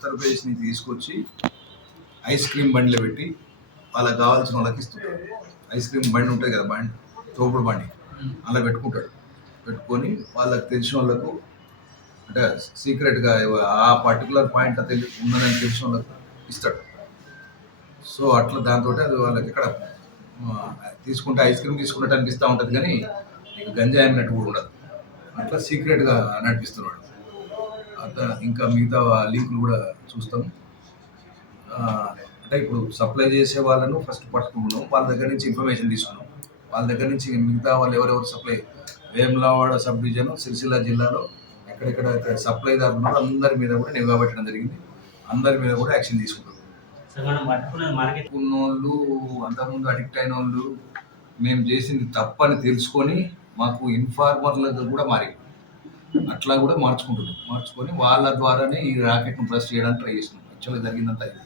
ఉత్తరప్రదేశ్ని తీసుకొచ్చి ice cream బండిలో పెట్టి వాళ్ళకి కావాల్సిన వాళ్ళకి ఇస్తుంటాడు ఐస్ క్రీమ్ బండి ఉంటుంది కదా బండి తోపుడు బండి. అలా పెట్టుకుంటాడు. పెట్టుకొని వాళ్ళకి తెలిసిన వాళ్ళకు అంటే సీక్రెట్గా ఆ పర్టికులర్ పాయింట్ తెలి ఉన్నదని తెలిసిన వాళ్ళకు ఇస్తాడు. సో అట్లా దాంతో అది వాళ్ళకి ఇక్కడ తీసుకుంటే ఐస్ క్రీమ్ తీసుకున్నట్టు అనిపిస్తూ ఉంటుంది కానీ నీకు గంజాయి అన్నట్టు కూడా ఉండదు. అట్లా సీక్రెట్గా నడిపిస్తున్నాడు. ఇంకా మిగతా లింకులు కూడా చూస్తాం. అంటే ఇప్పుడు సప్లై చేసే వాళ్ళను ఫస్ట్ పట్టుకున్నాం వాళ్ళ దగ్గర నుంచి ఇన్ఫర్మేషన్ తీసుకున్నాం. వాళ్ళ దగ్గర నుంచి మిగతా వాళ్ళు ఎవరెవరు supply Vemulawada sub division Sircilla జిల్లాలో ఎక్కడెక్కడ అయితే సప్లైదారులు ఉన్నారో అందరి మీద కూడా నిఘా పెట్టడం జరిగింది. అందరి మీద కూడా యాక్షన్ తీసుకుంటాం ఉన్నోళ్ళు అంతకుముందు అడిక్ట్ అయిన వాళ్ళు మేము చేసింది తప్పని తెలుసుకొని మాకు ఇన్ఫార్మర్లకు కూడా మారి అట్లా కూడా మార్చుకుంటున్నాం. మార్చుకొని వాళ్ళ ద్వారానే ఈ రాకెట్ను ప్రెస్ చేయడానికి ట్రై చేస్తున్నాం. యాక్చువల్గా జరిగిందంతా ఇది.